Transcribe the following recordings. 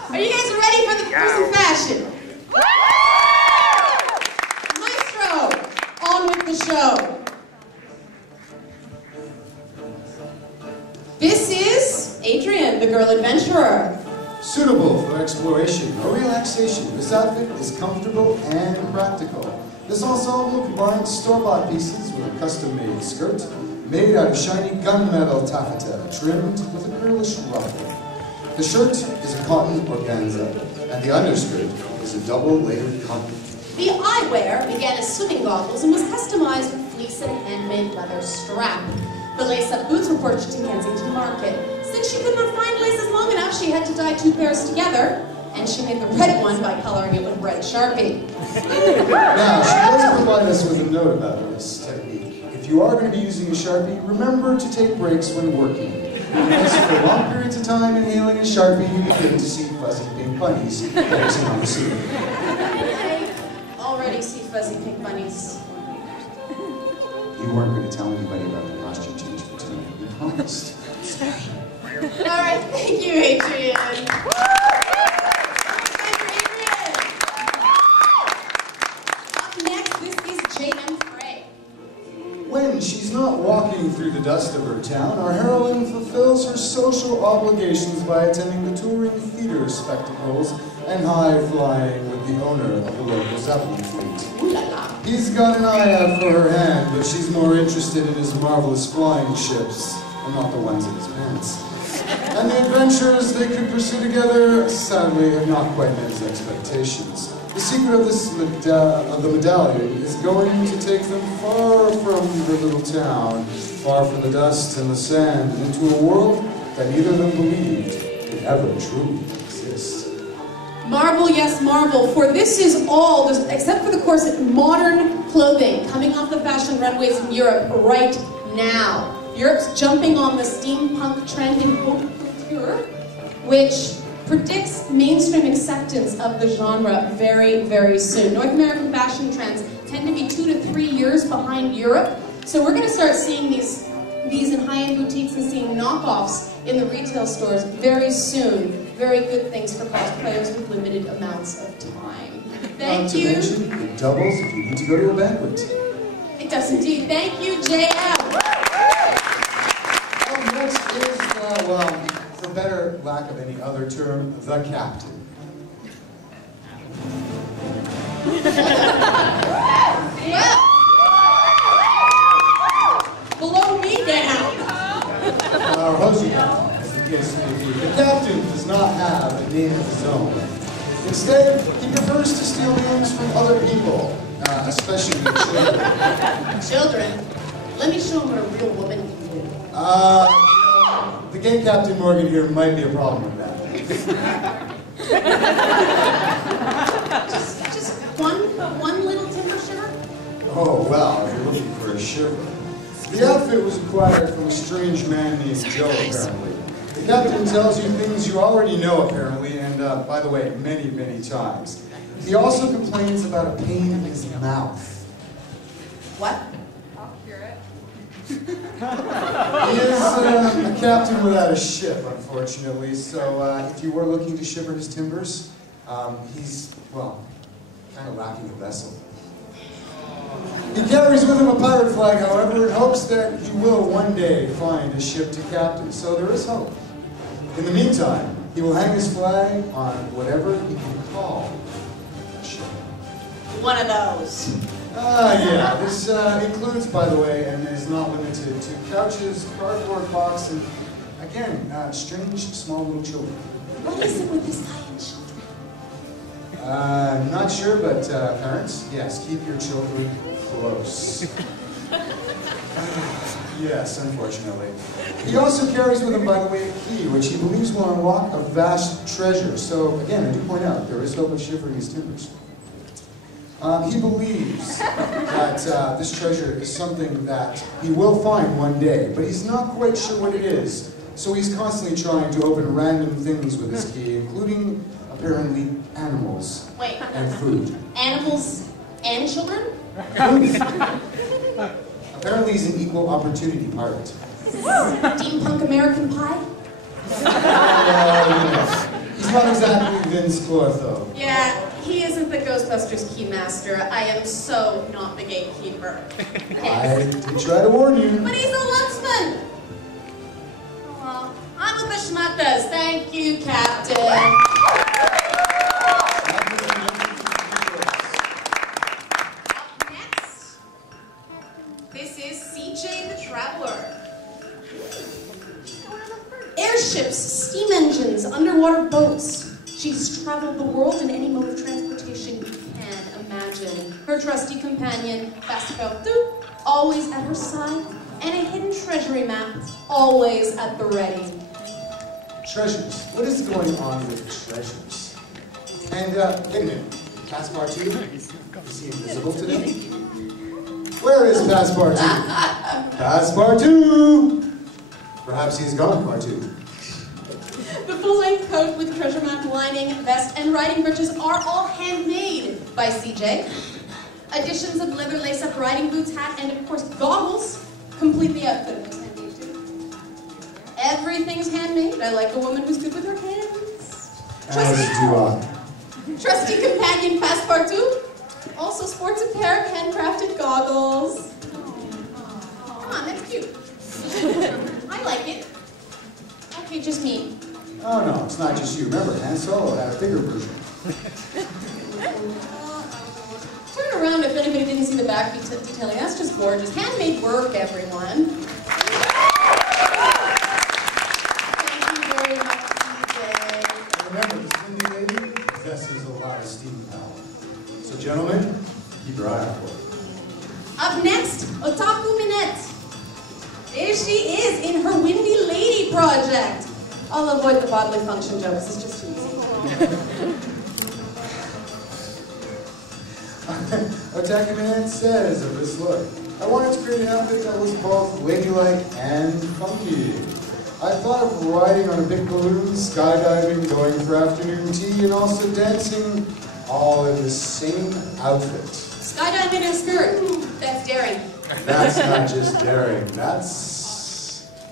Are you guys ready for some fashion? Maestro, on with the show. This is Adrian, the girl adventurer. Suitable for exploration or relaxation, this outfit is comfortable and practical. This ensemble combines store-bought pieces with a custom-made skirt made out of shiny gunmetal taffeta trimmed with a girlish ruffle. The shirt is a cotton organza, and the underskirt is a double-layered cotton. The eyewear began as swimming goggles and was customized with fleece and handmade leather strap. The lace-up boots were purchased in Kensington Market. Since she could not find laces long enough, she had to dye 2 pairs together, and she made the red one by coloring it with red Sharpie. Now, she does provide us with a note about this technique. If you are going to be using a Sharpie, remember to take breaks when working. Because for long periods of time inhaling a Sharpie, you begin to see fuzzy pink bunnies dancing on the ceiling. I already see fuzzy pink bunnies. You weren't going to tell anybody about the costume change for tonight, you promised. Sorry. All right, thank you, Adrian. When she's not walking through the dust of her town, our heroine fulfills her social obligations by attending the touring theater spectacles and high-flying with the owner of the local Zeppelin fleet. He's got an eye out for her hand, but she's more interested in his marvelous flying ships, and not the ones in his pants. And the adventures they could pursue together, sadly, have not quite met his expectations. The secret of the medallion is going to take them far from their little town, far from the dust and the sand, and into a world that neither of them believed could ever truly exist. Marvel, yes, marvel, for this is all, except for the corset, modern clothing coming off the fashion runways in Europe right now. Europe's jumping on the steampunk trend in haute couture, which predicts mainstream acceptance of the genre very, very soon. North American fashion trends tend to be 2 to 3 years behind Europe, so we're going to start seeing these in high-end boutiques and seeing knockoffs in the retail stores very soon. Very good things for cosplayers with limited amounts of time. Thank you. Not to mention, it doubles if you need to go to a banquet. It does indeed. Thank you, JM. Up next is, well, for better lack of any other term, the captain. Well, blow me down. Or hosey down, as the case may be. The captain does not have a name of his own. Instead, he prefers to steal names from other people, especially children. Children? Let me show them what a real woman can do. The gay Captain Morgan here might be a problem with that. just one little timber shiver? Oh, well, if you're looking for a shiver. The outfit was acquired from a strange man named Joe, apparently. The captain tells you things you already know, apparently, and, by the way, many, many times. He also complains about a pain in his mouth. What? He is a captain without a ship, unfortunately, so if you were looking to shiver his timbers, he's, well, kind of lacking a vessel. He carries with him a pirate flag, however, in hopes that he will one day find a ship to captain, so there is hope. In the meantime, he will hang his flag on whatever he can call a ship. One of those. Yeah, this includes, by the way, and is not limited to couches, cardboard box, and, again, strange small little children. What is it with this guy and children? Not sure, but parents, yes, keep your children close. Yes, unfortunately. He also carries with him, by the way, a key, which he believes will unlock a vast treasure. So, again, I do point out, there is hope of shivering his timbers. He believes that this treasure is something that he will find one day, but he's not quite sure what it is. So he's constantly trying to open random things with his key, including, apparently, animals. Wait. And food. Animals and children? Apparently he's an equal opportunity pirate. Steampunk American Pie? He's not exactly Vince Clortho. Yeah, he isn't the Ghostbusters keymaster. I am so not the gatekeeper. I did try to warn you. But he's a woodsman. Oh, well, I'm with the Schmucktas. Thank you, Captain. Up next, this is CJ the Traveler. Airships, steam engines, underwater boats. She's traveled the world in any mode of transportation you can imagine. Her trusty companion, Passepartout, always at her side, and a hidden treasury map, always at the ready. Treasures. What is going on with treasures? And, wait a minute. Passepartout? Is he invisible today? Where is Passepartout? Passepartout! Perhaps he's gone, Partout. The full-length coat with treasure map lining, vest, and riding breeches are all handmade by CJ. Additions of leather lace-up riding boots, hat, and of course goggles complete the outfit. Handmade too. Everything's handmade. I like a woman who's good with her hands. Trusty companion Passepartout also sports a pair of handcrafted goggles. Come on, that's cute. I like it. Okay, just me. Oh no, it's not just you. Remember, Han Solo had a bigger version. Turn around if anybody didn't see the back detailing. That's just gorgeous. Handmade work, everyone. Thank you very much, CJ. And remember, this windy lady possesses a lot of steam power. So gentlemen, keep your eye out for it. Up next, Otaku Minette. There she is in her Windy Lady project. I'll avoid the bodily function jokes, it's just too easy. Otaku Man says of this look, I wanted to create an outfit that was both ladylike and funky. I thought of riding on a big balloon, skydiving, going for afternoon tea, and also dancing all in the same outfit. Skydiving in a skirt, that's daring. That's not just daring, that's...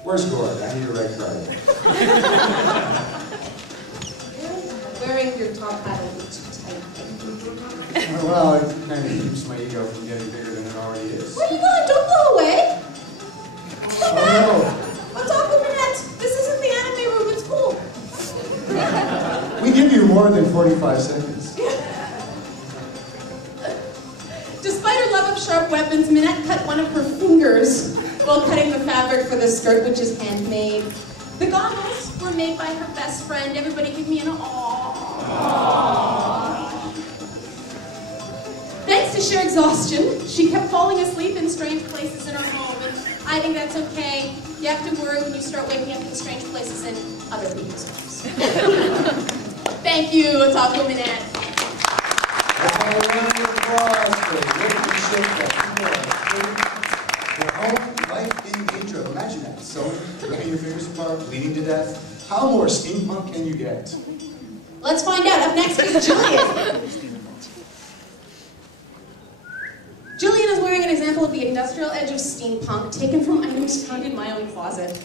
Where's Gord? I need a red card. Wearing your top hat a little too tight. Well, it kind of keeps my ego from getting bigger than it already is. Where are you going? Don't blow away. Come back. Oh, Otaku Minette, this isn't the anime room, it's cool. no. We give you more than 45 seconds. Despite her love of sharp weapons, Minette cut one of her fingers while cutting the fabric for the skirt, which is handmade. The goggles were made by her best friend. Everybody give me an aww. Thanks to sheer exhaustion, she kept falling asleep in strange places in her home, and I think that's okay. You have to worry when you start waking up in strange places in other people's homes. Thank you, Otaku Minette. That's a round of applause for making sure that people are their own life in danger. Imagine that. So, ripping your fingers apart, bleeding to death. How more steampunk can you get? Let's find out. Up next is Jillian. Jillian is wearing an example of the industrial edge of steampunk, taken from items found in my own closet.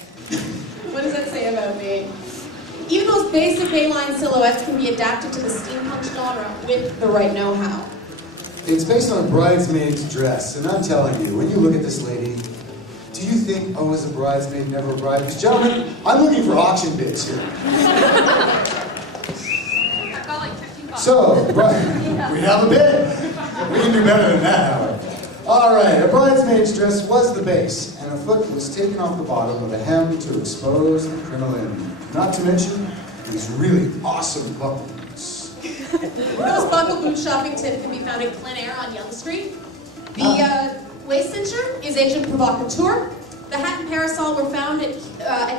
What does that say about me? Even those basic A-line silhouettes can be adapted to the steampunk genre with the right know-how. It's based on a bridesmaid's dress, and I'm telling you, when you look at this lady, do you think, oh, as a bridesmaid, never a bride? Because, gentlemen, I'm looking for auction bids here. I've got like 15 bucks. So, we have a bid. We can do better than that, however. All right, a bridesmaid's dress was the base, and a foot was taken off the bottom with a hem to expose the crinoline. Not to mention these really awesome buckle boots. Those buckle boot shopping tip can be found at Glen Eyre on Yonge Street. The waist cincher is Agent Provocateur. The hat and parasol were found at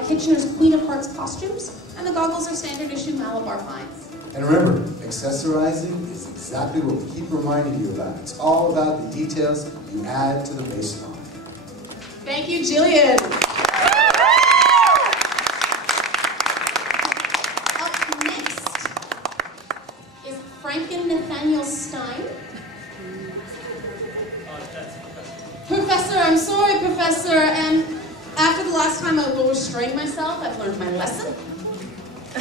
Kitchener's Queen of Hearts costumes, and the goggles are standard issue Malabar finds. And remember, accessorizing is exactly what we keep reminding you about. It's all about the details you add to the baseline. Thank you, Jillian. Up next is Franken Nathaniel Stein. Professor, I'm sorry, Professor, and after the last time I will restrain myself, I've learned my lesson.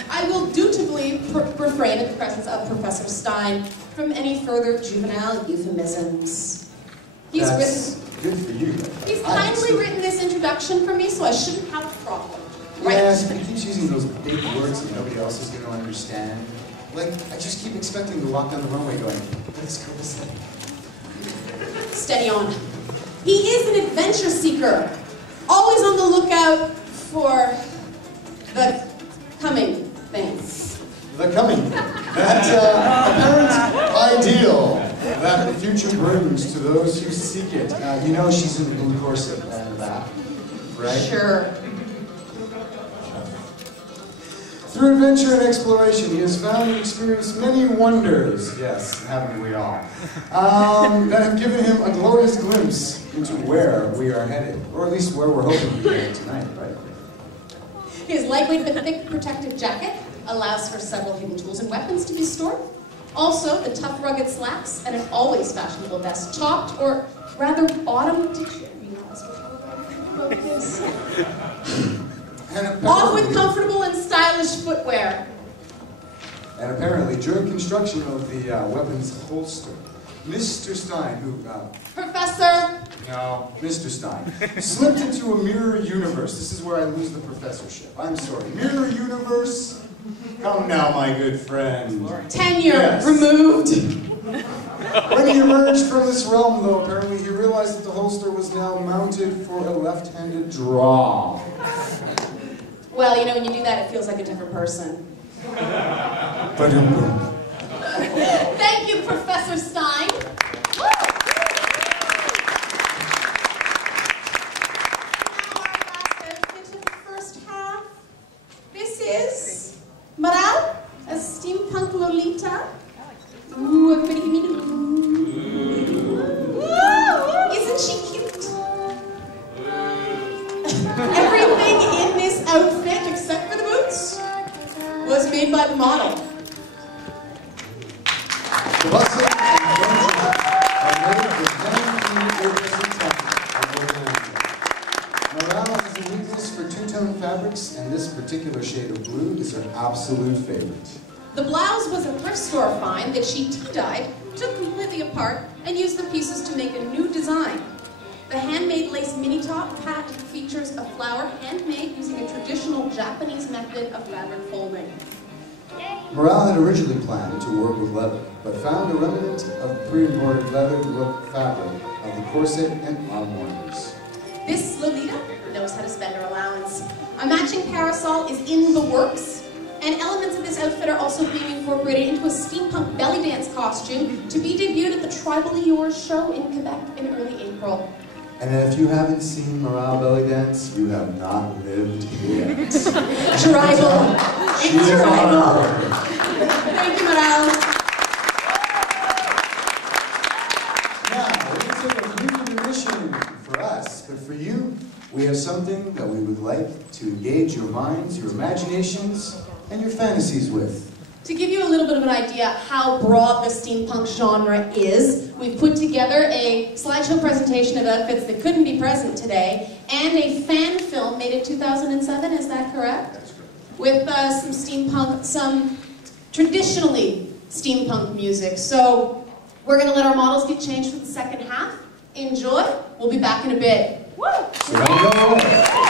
I will dutifully refrain in the presence of Professor Stein from any further juvenile euphemisms. He's good for you. He's kindly written this introduction for me, so I shouldn't have a problem. Right? Yes, he keeps using those big words that nobody else is going to understand. Like, I just keep expecting to walk down the runway going, let's go to sleep. Steady on. He is an adventure seeker, always on the lookout for the coming things. The coming. That apparent ideal that the future brings to those who seek it. You know she's in the blue corset and that, right? Sure. Through adventure and exploration, he has found and experienced many wonders, yes, haven't we all, that have given him a glorious glimpse into where we are headed, or at least where we're hoping to be headed tonight, right? His lightweight but thick protective jacket allows for several hidden tools and weapons to be stored. Also, the tough, rugged slacks and an always fashionable vest, topped, or rather bottomed, did you realize what about this? Off with comfortable and stylish footwear. And apparently, during construction of the weapons holster, Mr. Stein, who... Professor! No, Mr. Stein, slipped into a mirror universe. This is where I lose the professorship. I'm sorry. Mirror universe? Come now, my good friend. Tenure removed. When he emerged from this realm, though, apparently he realized that the holster was now mounted for a left-handed draw. Well, you know, when you do that, it feels like a different person. Thank you, Professor Stein. Now, our last outfit of the first half. This is Moral, a steampunk Lolita. Ooh, everybody give me the ooh. Isn't she cute? Everything in this outfit, except for the boots, was made by the model. The bustle and adventure are made with Morale has a weakness for two-tone fabrics, and this particular shade of blue is her absolute favorite. The blouse was a thrift store find that she tea-dyed, took completely apart, and used the pieces to make a new design. The handmade lace mini-top hat features a flower handmade using a traditional Japanese method of fabric folding. Morale had originally planned to work with leather, but found a remnant of pre-embroidered leather look fabric of the corset and armors. This Lolita knows how to spend her allowance. A matching parasol is in the works, and elements of this outfit are also being incorporated into a steampunk belly dance costume to be debuted at the Tribally Yours show in Quebec in early April. And if you haven't seen Morale belly dance, you have not lived yet. Tribal. It's tribal. Thank you, Morale. Now, we took a new mission for us, but for you, we have something that we would like to engage your minds, your imaginations, and your fantasies with. To give you a little bit of an idea how broad the steampunk genre is, we've put together a slideshow presentation of outfits that couldn't be present today, and a fan film made in 2007, is that correct? That's correct. With some steampunk, some traditionally steampunk music. So we're going to let our models get changed for the second half. Enjoy. We'll be back in a bit. Woo! So don't go away.